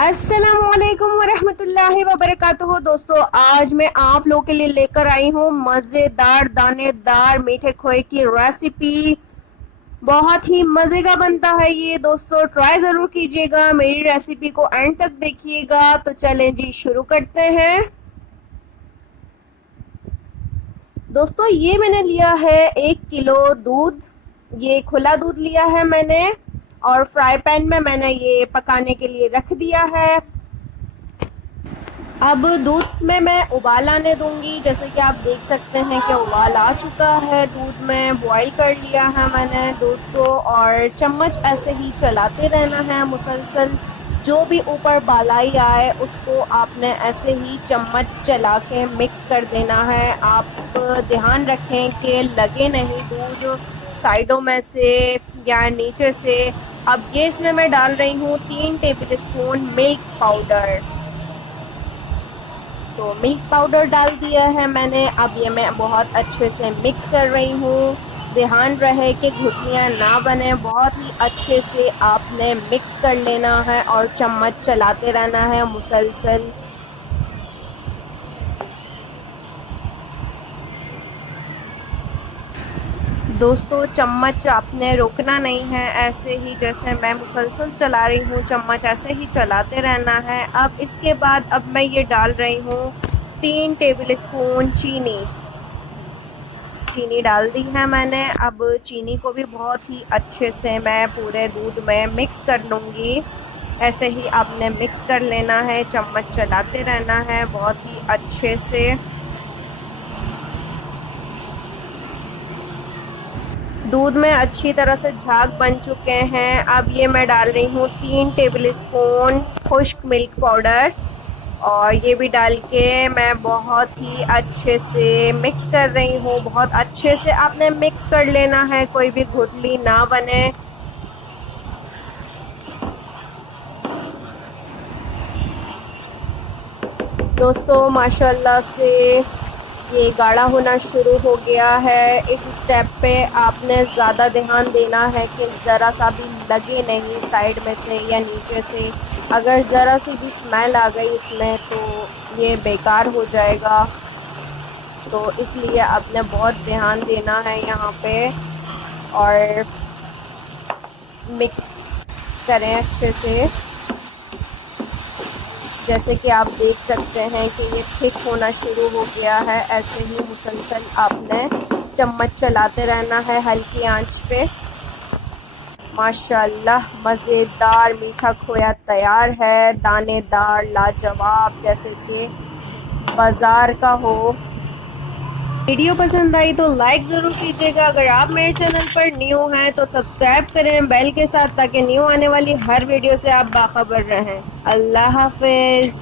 अस्सलामुअलैकुम वरहमतुल्लाहि वबरकातुहू। दोस्तों, आज मैं आप लोगों के लिए लेकर आई हूँ मज़ेदार दानेदार मीठे खोए की रेसिपी। बहुत ही मज़े का बनता है ये। दोस्तों, ट्राई ज़रूर कीजिएगा, मेरी रेसिपी को एंड तक देखिएगा। तो चलें जी, शुरू करते हैं। दोस्तों, ये मैंने लिया है 1 किलो दूध। ये खुला दूध लिया है मैंने, और फ्राई पैन में मैंने ये पकाने के लिए रख दिया है। अब दूध में मैं उबाल आने दूंगी। जैसे कि आप देख सकते हैं कि उबाल आ चुका है। दूध में बॉईल कर लिया है मैंने दूध को, और चम्मच ऐसे ही चलाते रहना है मुसलसल। जो भी ऊपर बालाई आए उसको आपने ऐसे ही चम्मच चला के मिक्स कर देना है। आप ध्यान रखें कि लगे नहीं दूध साइडों में से या नीचे से। अब ये इसमें मैं डाल रही हूँ 3 टेबल स्पून मिल्क पाउडर। तो मिल्क पाउडर डाल दिया है मैंने। अब ये मैं बहुत अच्छे से मिक्स कर रही हूँ। ध्यान रहे कि गुठलियाँ ना बने। बहुत ही अच्छे से आपने मिक्स कर लेना है और चम्मच चलाते रहना है मुसलसल। दोस्तों, चम्मच आपने रोकना नहीं है। ऐसे ही जैसे मैं मुसलसल चला रही हूँ, चम्मच ऐसे ही चलाते रहना है। अब इसके बाद अब मैं ये डाल रही हूँ 3 टेबल स्पून चीनी। चीनी डाल दी है मैंने। अब चीनी को भी बहुत ही अच्छे से मैं पूरे दूध में मिक्स कर लूँगी। ऐसे ही आपने मिक्स कर लेना है, चम्मच चलाते रहना है बहुत ही अच्छे से। दूध में अच्छी तरह से झाग बन चुके हैं। अब ये मैं डाल रही हूँ 3 टेबल स्पून खुश्क मिल्क पाउडर, और ये भी डाल के मैं बहुत ही अच्छे से मिक्स कर रही हूँ। बहुत अच्छे से आपने मिक्स कर लेना है, कोई भी गुठली ना बने। दोस्तों, माशाल्लाह से ये गाढ़ा होना शुरू हो गया है। इस स्टेप पे आपने ज़्यादा ध्यान देना है कि ज़रा सा भी लगे नहीं साइड में से या नीचे से। अगर ज़रा सी भी स्मेल आ गई इसमें तो ये बेकार हो जाएगा। तो इसलिए आपने बहुत ध्यान देना है यहाँ पे, और मिक्स करें अच्छे से। जैसे कि आप देख सकते हैं कि ये थिक होना शुरू हो गया है। ऐसे ही मुसलसल आपने चम्मच चलाते रहना है हल्की आंच पे। माशाल्लाह, मज़ेदार मीठा खोया तैयार है, दानेदार लाजवाब, जैसे कि बाज़ार का हो। वीडियो पसंद आई तो लाइक ज़रूर कीजिएगा। अगर आप मेरे चैनल पर न्यू हैं तो सब्सक्राइब करें बेल के साथ, ताकि न्यू आने वाली हर वीडियो से आप बाखबर रहें। अल्लाह हाफिज़।